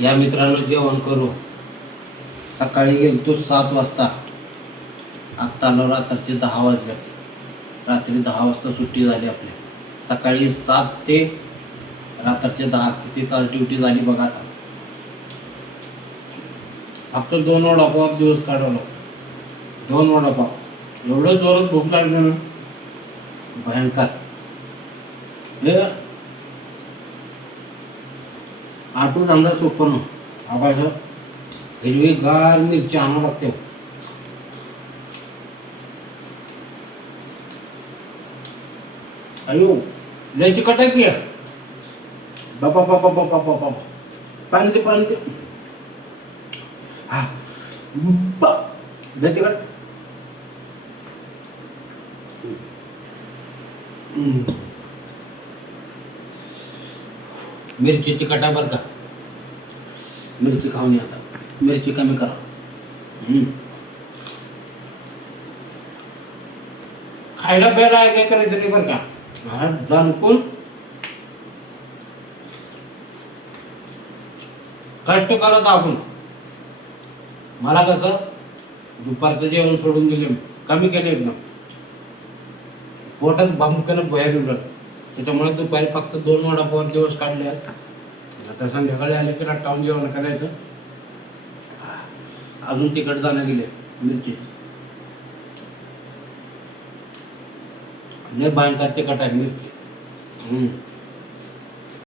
या मित्रांनो जेवण करू. सकाळी गेलो 7 वाजता, आत्ता आलो रात्रीचे 10 वाजले. रात्री 10 वाजता सुट्टी झाली आपली. सकाळी 7 ते रात्रीचे 10 किती तास ड्युटी झाली बघा. आता फक्त 2 वडापाव दिवस काढवला. 2 वडापाव एवढं जोरात भूक लागली ना, भयंकर. हे आटू धंदा सोपं ना. आवाज हिरवीगार मिरची आणावं लागते. अयो लय तिखट आहे की. बाबा बाबा बाबा बाबा पाणी दे पाणी दे. हा लय तिखट. मिरची तिखट आहे बरं का. मिरची खाऊन आता मिरची कमी करा. खायला प्यायला आहे काय करायचं नाही बरं का. हा जाणकून कष्ट करत आपण. मला कसं दुपारचं जेवण सोडून दिले, कमी केले एकदम. पोटात भामकन बाहेर उलट. त्याच्यामुळे दुपारी फक्त 2 वडापाव दिवस काढले. आता संध्याकाळी आले की रट्टावून जेवण करायचं. अजून तिखट जाणं गेले मिरची. लय भयंकर तिखट आहे मिरची.